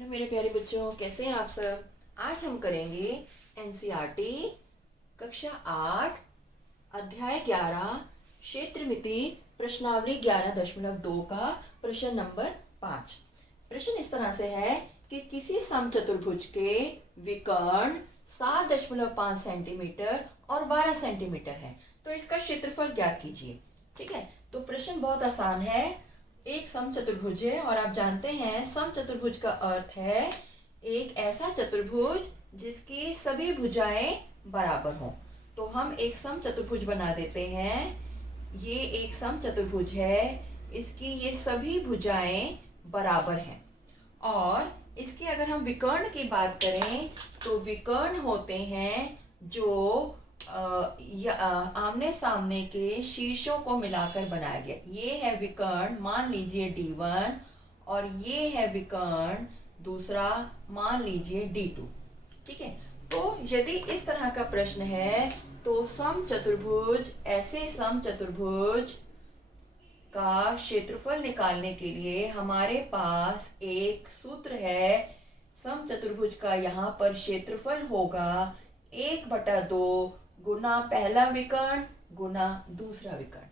Hello मेरे प्यारे बच्चों, कैसे हैं आप सब। आज हम करेंगे एनसीईआरटी कक्षा 8 अध्याय 11 क्षेत्र मिति प्रश्नावली 11.2 का प्रश्न नंबर 5। प्रश्न इस तरह से है कि किसी समचतुर्भुज के विकर्ण 7.5 सेंटीमीटर और 12 सेंटीमीटर है, तो इसका क्षेत्रफल ज्ञात कीजिए। ठीक है, तो प्रश्न बहुत आसान है। एक समचतुर्भुज है और आप जानते हैं समचतुर्भुज का अर्थ है एक ऐसा चतुर्भुज जिसकी सभी भुजाएं बराबर हों। तो हम एक समचतुर्भुज बना देते हैं। ये एक समचतुर्भुज है, इसकी ये सभी भुजाएं बराबर हैं। और इसके अगर हम विकर्ण की बात करें तो विकर्ण होते हैं जो आमने सामने के शीर्षों को मिलाकर बनाया गया। ये है विकर्ण, मान लीजिए D1, और ये है विकर्ण दूसरा, मान लीजिए D2। ठीक है, तो यदि इस तरह का प्रश्न है तो समचतुर्भुज, ऐसे समचतुर्भुज का क्षेत्रफल निकालने के लिए हमारे पास एक सूत्र है। समचतुर्भुज का यहाँ पर क्षेत्रफल होगा 1/2 गुना पहला विकर्ण गुना दूसरा विकर्ण।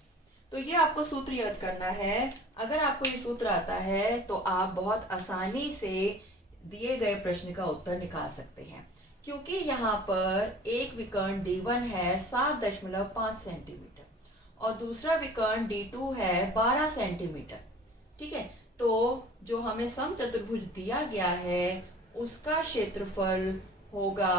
तो ये आपको सूत्र याद करना है। अगर आपको ये सूत्र आता है तो आप बहुत आसानी से दिए गए प्रश्न का उत्तर निकाल सकते हैं, क्योंकि यहाँ पर एक विकर्ण D1 है 7.5 सेंटीमीटर और दूसरा विकर्ण D2 है 12 सेंटीमीटर। ठीक है, तो जो हमें समचतुर्भुज दिया गया है उसका क्षेत्रफल होगा,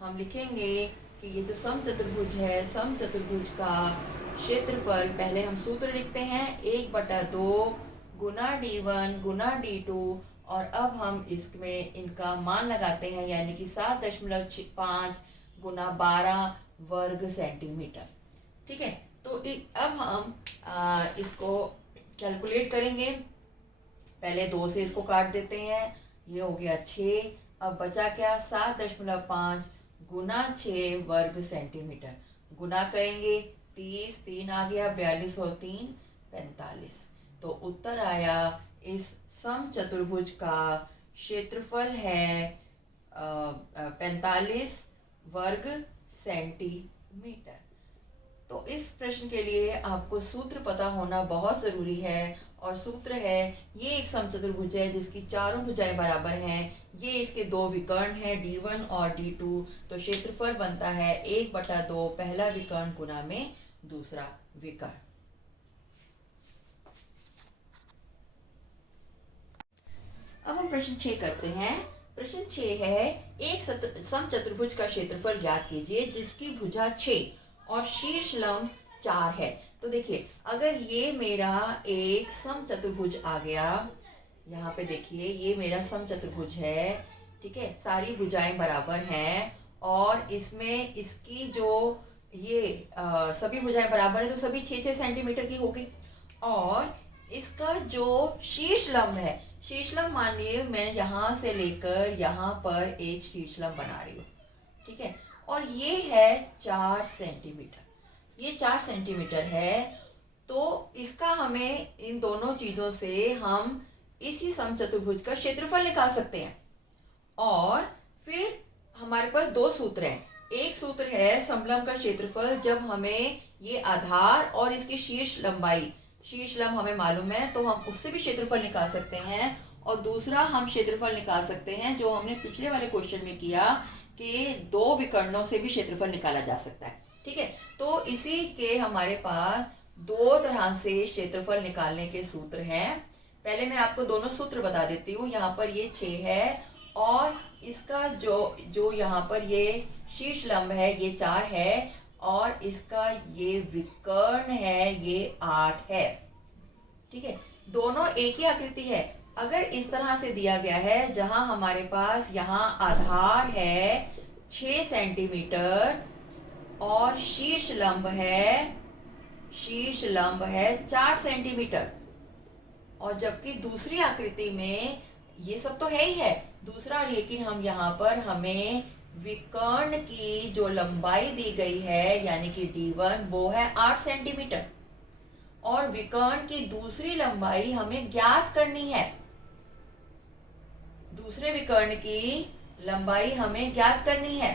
हम लिखेंगे कि ये जो समचतुर्भुज है, समचतुर्भुज का क्षेत्रफल, पहले हम सूत्र लिखते हैं 1/2 गुना D1 गुना D2, और अब हम इसमें इनका मान लगाते हैं, यानी कि 7.5 गुना 12 वर्ग सेंटीमीटर। ठीक है, तो अब हम इसको कैलकुलेट करेंगे। पहले 2 से इसको काट देते हैं, ये हो गया 6। अब बचा क्या, 7.5 गुना 6 वर्ग सेंटीमीटर। गुना करेंगे 30, 3 आ गया, 42 और 3 45। तो उत्तर आया इस समचतुर्भुज का क्षेत्रफल है 45 वर्ग सेंटीमीटर। तो इस प्रश्न के लिए आपको सूत्र पता होना बहुत जरूरी है, और सूत्र है, ये एक समचतुर्भुज है जिसकी चारों भुजाएं बराबर हैं। ये इसके 2 विकर्ण हैं D1 और D2, तो क्षेत्रफल बनता है 1/2 पहला विकर्ण गुना में दूसरा विकर्ण। अब हम प्रश्न 6 करते हैं। प्रश्न 6 है, एक समचतुर्भुज का क्षेत्रफल ज्ञात कीजिए जिसकी भुजा 6 और शीर्ष लंब 4 है। तो देखिए, अगर ये मेरा एक समचतुर्भुज आ गया, यहाँ पे देखिए ये मेरा समचतुर्भुज है। ठीक है, सारी भुजाएं बराबर हैं और इसमें इसकी जो ये सभी भुजाएं बराबर है तो सभी 6-6 सेंटीमीटर की होगी। और इसका जो शीर्ष लंब है, शीर्ष लंब मानिए मैं यहाँ से लेकर यहाँ पर एक शीर्ष लंब बना रही हूँ। ठीक है, और ये है 4 सेंटीमीटर, ये 4 सेंटीमीटर है। तो इसका हमें इन दोनों चीजों से हम इसी समचतुर्भुज का क्षेत्रफल निकाल सकते हैं। और फिर हमारे पास 2 सूत्र हैं। एक सूत्र है समलंब का क्षेत्रफल, जब हमें ये आधार और इसकी शीर्ष लंबाई, शीर्ष लंब हमें मालूम है तो हम उससे भी क्षेत्रफल निकाल सकते हैं। और दूसरा हम क्षेत्रफल निकाल सकते हैं जो हमने पिछले वाले क्वेश्चन में किया कि 2 विकर्णों से भी क्षेत्रफल निकाला जा सकता है। ठीक है, तो इसी के हमारे पास 2 तरह से क्षेत्रफल निकालने के सूत्र हैं। पहले मैं आपको दोनों सूत्र बता देती हूँ। यहाँ पर ये 6 है और इसका जो यहाँ पर ये शीर्ष लंब है ये 4 है, और इसका ये विकर्ण है ये 8 है। ठीक है, दोनों एक ही आकृति है। अगर इस तरह से दिया गया है जहां हमारे पास यहाँ आधार है 6 सेंटीमीटर और शीर्ष लंब है 4 सेंटीमीटर, और जबकि दूसरी आकृति में ये सब तो है ही है दूसरा, लेकिन हम यहाँ पर हमें विकर्ण की जो लंबाई दी गई है यानी कि D1 वो है 8 सेंटीमीटर, और विकर्ण की दूसरी लंबाई हमें ज्ञात करनी है। दूसरे विकर्ण की लंबाई हमें ज्ञात करनी है।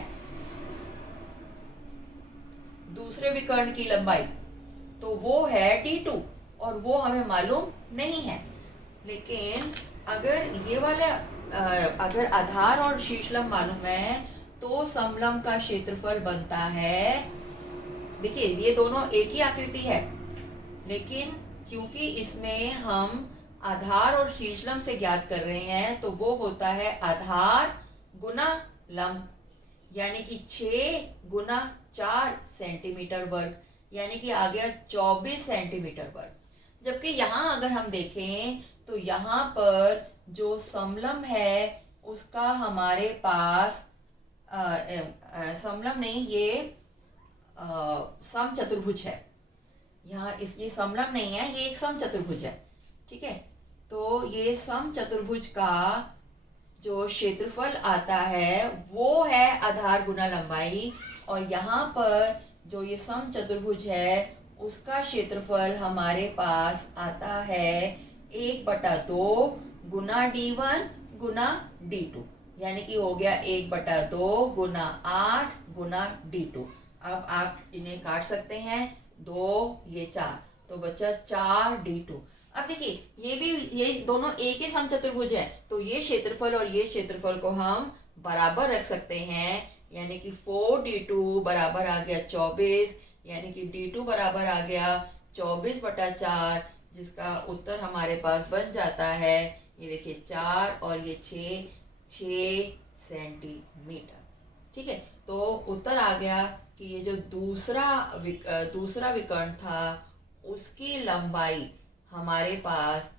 दूसरे विकर्ण की लंबाई तो वो है d2 और वो हमें मालूम नहीं है। लेकिन अगर ये वाला अगर आधार और शीर्षलंब मालूम है तो समलंब का क्षेत्रफल बनता है। देखिए ये दोनों एक ही आकृति है, लेकिन क्योंकि इसमें हम आधार और शीर्षलंब से ज्ञात कर रहे हैं तो वो होता है आधार गुना लंब, यानी कि 6 गुना 4 सेंटीमीटर वर्ग, यानी कि आ गया 24 सेंटीमीटर वर्ग। जबकि यहाँ अगर हम देखें तो यहाँ पर जो समलंब है उसका हमारे पास समलंब नहीं, ये समचतुर्भुज है। यहाँ इस ये समलंब नहीं है, ये एक समचतुर्भुज है। ठीक है, तो ये समचतुर्भुज का जो क्षेत्रफल आता है वो है आधार गुना लंबाई, और यहाँ पर जो ये समचतुर्भुज है उसका क्षेत्रफल हमारे पास आता है 1/2 गुना d1 गुना d2, यानी कि हो गया 1/2 गुना 8 गुना d2। अब आप इन्हें काट सकते हैं, 2 ये 4, तो बचा 4d2। अब देखिए ये दोनों एक ही समचतुर्भुज है, तो ये क्षेत्रफल और ये क्षेत्रफल को हम बराबर रख सकते हैं, यानी कि 4d2 बराबर आ गया 24, यानी कि d2 बराबर आ गया 24/4, जिसका उत्तर हमारे पास बन जाता है, ये देखिए 4 और ये 6 सेंटीमीटर। ठीक है, तो उत्तर आ गया कि ये जो दूसरा विकर्ण था उसकी लंबाई हमारे पास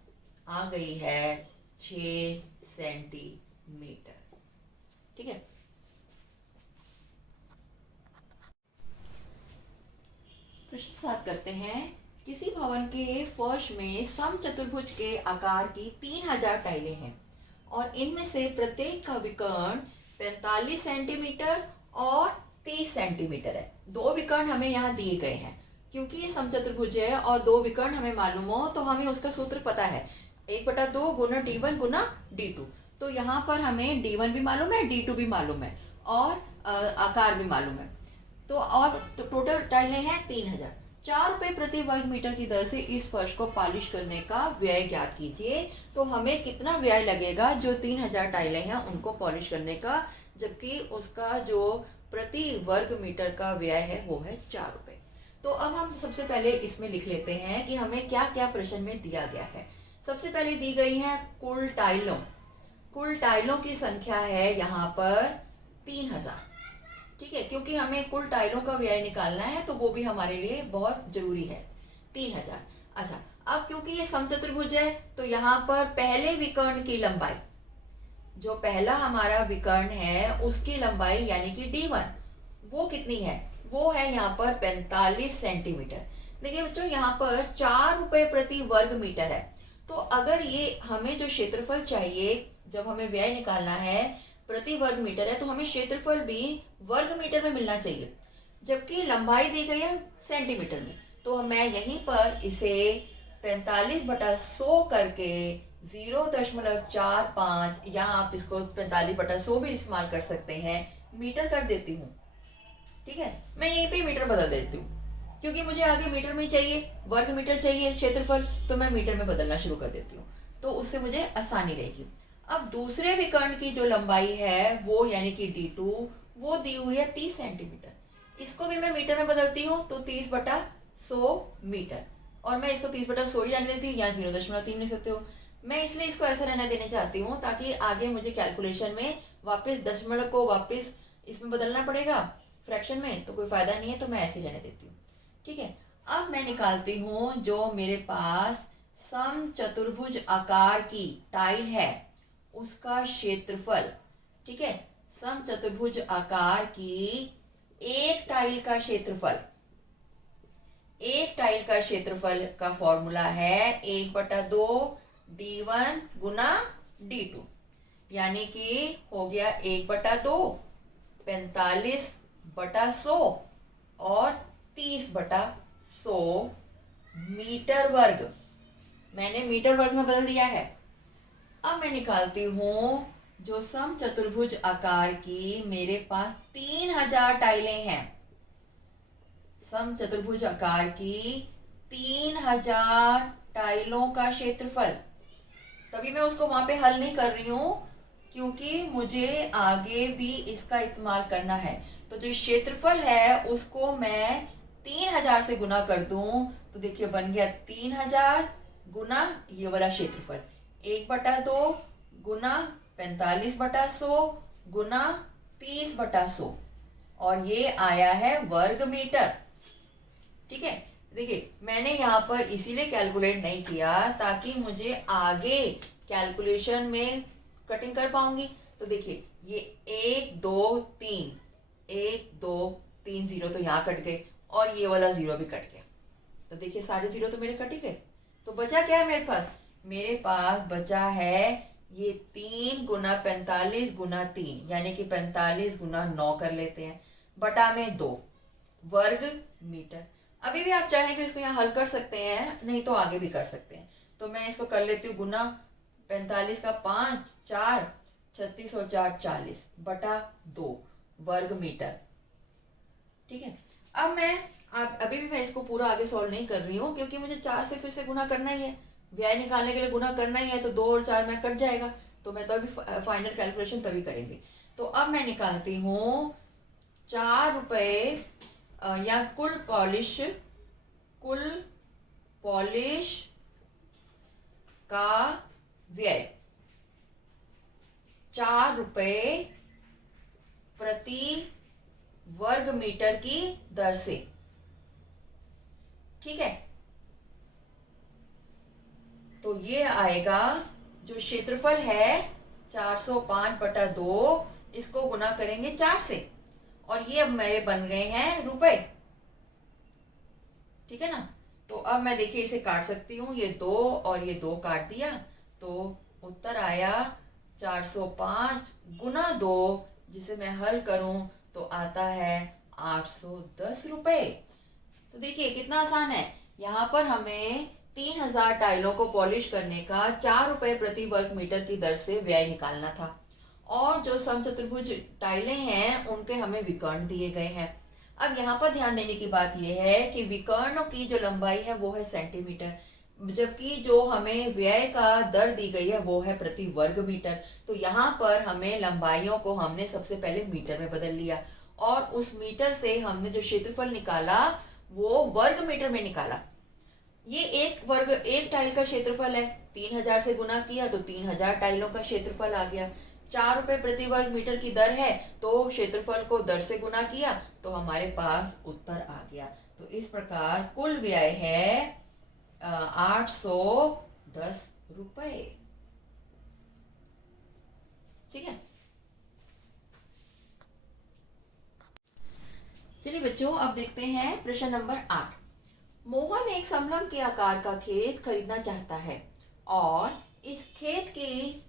आ गई है 6 सेंटीमीटर। ठीक है, प्रश्न 7 करते हैं। किसी भवन के फर्श में समचतुर्भुज के आकार की 3000 टाइलें हैं और इनमें से प्रत्येक का विकर्ण 45 सेंटीमीटर और 30 सेंटीमीटर है। दो विकर्ण हमें यहाँ दिए गए हैं, क्योंकि ये समचतुर्भुज है और दो विकर्ण हमें मालूम हो तो हमें उसका सूत्र पता है, 1/2 गुना d1 गुना d2। तो यहाँ पर हमें d1 भी मालूम है, d2 भी मालूम है और आकार भी मालूम है। तो टोटल टाइलें हैं 3000। 4 रुपए प्रति वर्ग मीटर की दर से इस फर्श को पॉलिश करने का व्यय ज्ञात कीजिए। तो हमें कितना व्यय लगेगा जो 3000 टाइलें हैं उनको पॉलिश करने का, जबकि उसका जो प्रति वर्ग मीटर का व्यय है वो है 4 रुपए। तो अब हम सबसे पहले इसमें लिख लेते हैं कि हमें क्या क्या प्रश्न में दिया गया है। सबसे पहले दी गई है कुल टाइलों। कुल टाइलों की संख्या है यहाँ पर 3000। ठीक है, क्योंकि हमें कुल टाइलों का व्यय निकालना है तो वो भी हमारे लिए बहुत जरूरी है, 3000। अच्छा, अब क्योंकि ये समचतुर्भुज है तो यहाँ पर पहले विकर्ण की लंबाई, जो पहला हमारा विकर्ण है उसकी लंबाई यानी कि d1, वो कितनी है, वो है यहाँ पर 45 सेंटीमीटर। देखिए बच्चों, यहाँ पर 4 रुपए प्रति वर्ग मीटर है, तो अगर ये हमें जो क्षेत्रफल चाहिए, जब हमें व्यय निकालना है प्रति वर्ग मीटर है, तो हमें क्षेत्रफल भी वर्ग मीटर में मिलना चाहिए, जबकि लंबाई दी गई है सेंटीमीटर में। तो मैं यहीं पर इसे 45/100 करके 0.45, या आप इसको 45/100 भी इस्तेमाल कर सकते हैं, मीटर कर देती हूँ। ठीक है, मैं यहीं पे मीटर बदल देती हूँ, क्योंकि मुझे आगे मीटर में चाहिए, वर्ग मीटर चाहिए क्षेत्रफल, तो मैं मीटर में बदलना शुरू कर देती हूँ, तो उससे मुझे आसानी रहेगी। अब दूसरे विकर्ण की जो लंबाई है वो यानी कि d2, वो दी हुई है 30 सेंटीमीटर। इसको भी मैं मीटर में बदलती हूँ, तो 30/100 मीटर, और मैं इसको 30/100 ही रहने देती हूँ, यहाँ 0.3 लिख सकते हो। मैं इसलिए इसको ऐसा रहने देने चाहती हूँ ताकि आगे मुझे कैलकुलेशन में वापस दशमलव को वापस इसमें बदलना पड़ेगा फ्रैक्शन में, तो कोई फायदा नहीं है, तो मैं ऐसे ही रहने देती हूँ। ठीक है, अब मैं निकालती हूँ जो मेरे पास समचतुर्भुज आकार की टाइल है उसका क्षेत्रफल। ठीक है, समचतुर्भुज आकार की एक टाइल का क्षेत्रफल, एक टाइल का क्षेत्रफल का फॉर्मूला है 1/2 d1 गुना d2, यानी कि हो गया 1/2 45/100 और 30/100 मीटर वर्ग। मैंने मीटर वर्ग में बदल दिया है। अब मैं निकालती हूँ जो समचतुर्भुज आकार की मेरे पास 3000 टाइलें हैं, समचतुर्भुज आकार की 3000 टाइलों का क्षेत्रफल। तभी मैं उसको वहां पे हल नहीं कर रही हूं, क्योंकि मुझे आगे भी इसका इस्तेमाल करना है। तो जो क्षेत्रफल है उसको मैं 3000 से गुना कर दूं तो देखिए बन गया 3000 गुना ये वाला क्षेत्रफल, 1/2 गुना 45/100 गुना 30/100, और ये आया है वर्ग मीटर। ठीक है, देखिए मैंने यहाँ पर इसीलिए कैलकुलेट नहीं किया ताकि मुझे आगे कैलकुलेशन में कटिंग कर पाऊंगी। तो देखिए ये 1 2 3, 1 2 3 जीरो तो यहाँ कट गए और ये वाला जीरो भी कट गया। तो देखिए सारे जीरो तो मेरे कट ही गए। तो बचा क्या है मेरे पास? मेरे पास बचा है ये 3 गुना 45 गुना 3, यानी कि 45 गुना 9 कर लेते हैं, बटा में 2 वर्ग मीटर। अभी भी आप चाहें तो इसको यहाँ हल कर सकते हैं, नहीं तो आगे भी कर सकते हैं। तो मैं इसको कर लेती हूँ गुना 45 का 5 4 36 और 4 40 बटा 2 वर्ग मीटर। ठीक है, अब मैं अभी भी मैं इसको पूरा आगे सॉल्व नहीं कर रही हूँ, क्योंकि मुझे 4 से फिर से गुना करना ही है, व्यय निकालने के लिए गुना करना ही है। तो 2 और 4 में कट जाएगा, तो मैं तो अभी फाइनल कैलकुलेशन तभी करेंगे। तो अब मैं निकालती हूँ 4 रुपए या कुल पॉलिश का व्यय 4 रुपए प्रति वर्ग मीटर की दर से। ठीक है, तो ये आएगा जो क्षेत्रफल है 405/2, इसको गुना करेंगे 4 से, और ये अब मेरे बन गए हैं रुपए। ठीक है ना, तो अब मैं देखिए इसे काट सकती हूँ, ये 2 और ये 2 काट दिया, तो उत्तर आया 405 गुना 2, जिसे मैं हल करूं तो आता है 810 रुपए। तो देखिए कितना आसान है, यहाँ पर हमें 3000 टाइलों को पॉलिश करने का 4 रुपए प्रति वर्ग मीटर की दर से व्यय निकालना था, और जो समचतुर्भुज टाइलें हैं उनके हमें विकर्ण दिए गए हैं। अब यहाँ पर ध्यान देने की बात यह है कि विकर्णों की जो लंबाई है वो है सेंटीमीटर, जबकि जो हमें व्यय का दर दी गई है वो है प्रति वर्ग मीटर। तो यहाँ पर हमें लंबाइयों को हमने सबसे पहले मीटर में बदल लिया, और उस मीटर से हमने जो क्षेत्रफल निकाला वो वर्ग मीटर में निकाला। ये एक टाइल का क्षेत्रफल है, 3000 से गुना किया तो 3000 टाइलों का क्षेत्रफल आ गया। 4 रुपए प्रति वर्ग मीटर की दर है, तो क्षेत्रफल को दर से गुना किया तो हमारे पास उत्तर आ गया। तो इस प्रकार कुल व्यय है 810 रुपए। ठीक है, चलिए बच्चों अब देखते हैं प्रश्न नंबर 8। मोहन एक समलंब के आकार का खेत खरीदना चाहता है, और इस खेत की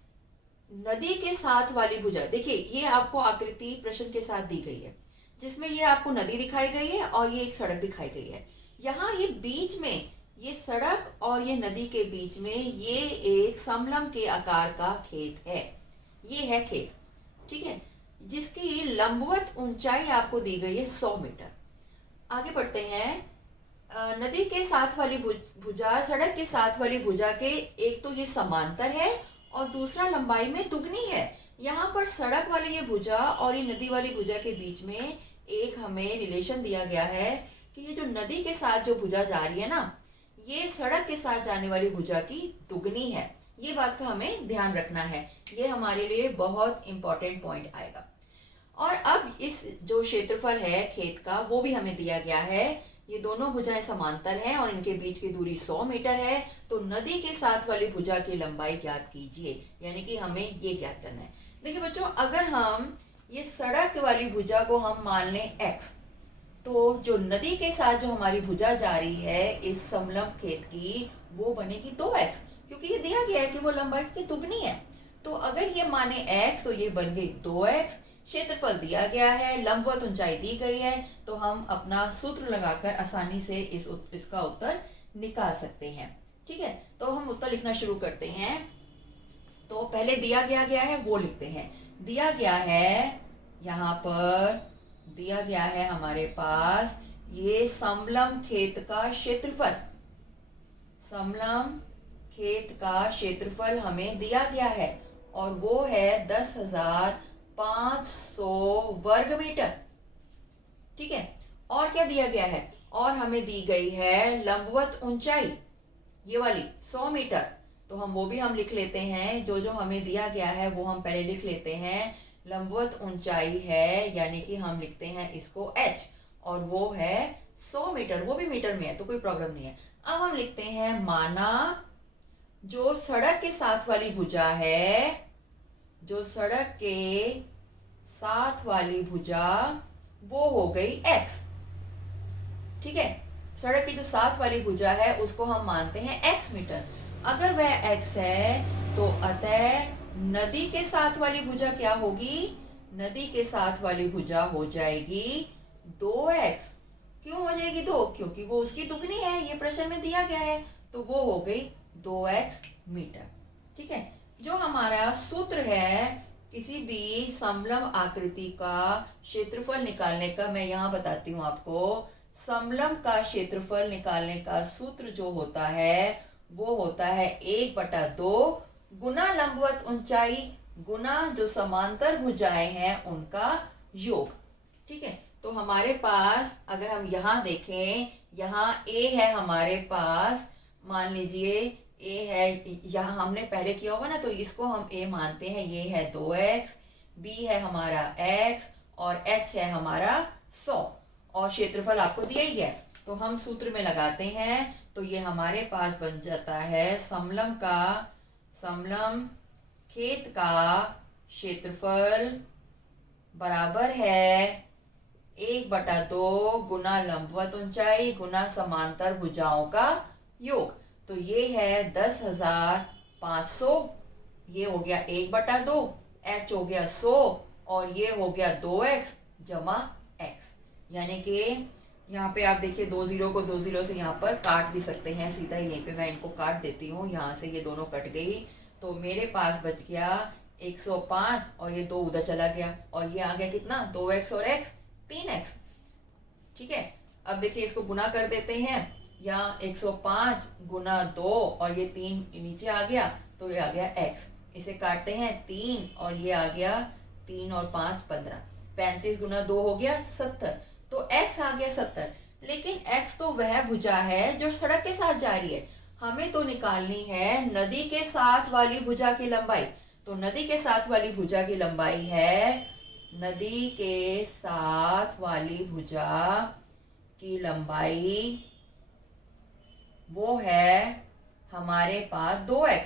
नदी के साथ वाली भुजा, देखिए ये आपको आकृति प्रश्न के साथ दी गई है, जिसमें ये आपको नदी दिखाई गई है और ये एक सड़क दिखाई गई है। यहाँ ये बीच में, ये सड़क और ये नदी के बीच में ये एक समलंब के आकार का खेत है, ये है खेत। ठीक है, जिसकी लंबवत ऊंचाई आपको दी गई है 100 मीटर। आगे बढ़ते हैं। नदी के साथ वाली भुजा सड़क के साथ वाली भुजा के एक तो ये समांतर है और दूसरा लंबाई में दुगनी है। यहाँ पर सड़क वाली ये भुजा और ये नदी वाली भुजा के बीच में एक हमें रिलेशन दिया गया है कि ये जो नदी के साथ जो भुजा जा रही है ना, ये सड़क के साथ जाने वाली भुजा की दुगनी है। ये बात का हमें ध्यान रखना है, ये हमारे लिए बहुत इंपॉर्टेंट पॉइंट आएगा। और अब इस जो क्षेत्रफल है खेत का वो भी हमें दिया गया है। ये दोनों भुजाएं समांतर हैं और इनके बीच की दूरी 100 मीटर है। तो नदी के साथ वाली भुजा की लंबाई ज्ञात कीजिए, यानी कि हमें ये ज्ञात करना है। देखिए बच्चों, अगर हम ये सड़क वाली भुजा को हम मान लें x, तो जो नदी के साथ जो हमारी भुजा जा रही है इस समलंब खेत की, वो बनेगी 2x, क्योंकि ये दिया गया है कि वो लंबाई की दुगनी है। तो अगर ये माने x तो ये बन गई 2x। क्षेत्रफल दिया गया है, लंबवत ऊंचाई दी गई है, तो हम अपना सूत्र लगाकर आसानी से इसका उत्तर निकाल सकते हैं। ठीक है, तो हम उत्तर लिखना शुरू करते हैं। तो पहले दिया गया है वो लिखते हैं। दिया गया है, यहाँ पर दिया गया है हमारे पास ये समलम खेत का क्षेत्रफल। समलम खेत का क्षेत्रफल हमें दिया गया है और वो है 10,500 वर्ग मीटर। ठीक है, और क्या दिया गया है, और हमें दी गई है लंबवत ऊंचाई ये वाली 100 मीटर। तो हम वो भी हम लिख लेते हैं, जो जो हमें दिया गया है वो हम पहले लिख लेते हैं। लंबवत ऊंचाई है यानी कि हम लिखते हैं इसको h, और वो है 100 मीटर, वो भी मीटर में है तो कोई प्रॉब्लम नहीं है। अब हम लिखते हैं माना जो सड़क के साथ वाली भुजा है, जो सड़क के साथ वाली भुजा वो हो गई x। ठीक है, सड़क की जो साथ वाली भुजा है उसको हम मानते हैं x मीटर। अगर वह x है तो अतः नदी के साथ वाली भुजा क्या होगी, नदी के साथ वाली भुजा हो जाएगी 2x। क्यों हो जाएगी 2? क्योंकि वो उसकी दुगनी है, ये प्रश्न में दिया गया है, तो वो हो गई 2x मीटर। ठीक है, जो हमारा सूत्र है किसी भी समलम आकृति का क्षेत्रफल निकालने का, मैं यहाँ बताती हूँ आपको। समलम का क्षेत्रफल निकालने का सूत्र जो होता है वो होता है 1/2 गुना लंबवत ऊंचाई गुना जो समांतर भुजाएं हैं उनका योग। ठीक है, तो हमारे पास अगर हम यहाँ देखें, यहाँ a है हमारे पास, मान लीजिए a है, यहाँ हमने पहले किया होगा ना, तो इसको हम a मानते हैं, ये है 2x, b है हमारा x और h है हमारा 100, और क्षेत्रफल आपको दिया ही है। तो हम सूत्र में लगाते हैं, तो ये हमारे पास बन जाता है समलम खेत का क्षेत्रफल बराबर है 1/2 गुना लंबवत ऊंचाई गुना समांतर भुजाओं का योग। तो ये है 10,500, ये हो गया 1/2, h हो गया 100 और ये हो गया 2x जमा x। यानी कि यहाँ पे आप देखिए 2 0 को 2 0 से यहाँ पर काट भी सकते हैं, सीधा यहीं पे मैं इनको काट देती हूँ, यहाँ से ये दोनों कट गई, तो मेरे पास बच गया 105 और ये 2 उधर चला गया और ये आ गया कितना 2x और x 3x। ठीक है, अब देखिए इसको गुना कर देते हैं, यहाँ 105 गुना 2 और ये 3 नीचे आ गया तो ये आ गया x। इसे काटते हैं 3 और ये आ गया 3 और 5 15, 35 गुना 2 हो गया 70, तो x आ गया 70। लेकिन x तो वह भुजा है जो सड़क के साथ जा रही है, हमें तो निकालनी है नदी के साथ वाली भुजा की लंबाई। तो नदी के साथ वाली भुजा की लंबाई है, नदी के साथ वाली भुजा की लंबाई वो है हमारे पास 2x,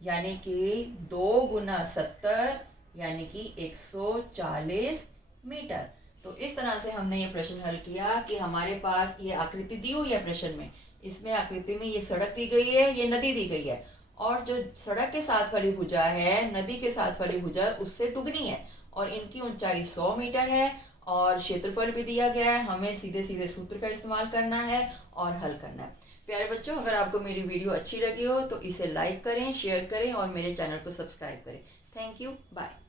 यानी कि 2 गुना 70 यानी कि 140 मीटर। तो इस तरह से हमने ये प्रश्न हल किया कि हमारे पास ये आकृति दी हुई है प्रश्न में, इसमें आकृति में ये सड़क दी गई है, ये नदी दी गई है, और जो सड़क के साथ वाली भुजा है नदी के साथ वाली भुजा उससे दुगनी है और इनकी ऊंचाई 100 मीटर है और क्षेत्रफल भी दिया गया है। हमें सीधे सीधे सूत्र का इस्तेमाल करना है और हल करना है। प्यारे बच्चों, अगर आपको मेरी वीडियो अच्छी लगी हो तो इसे लाइक करें, शेयर करें और मेरे चैनल को सब्सक्राइब करें। Thank you, bye.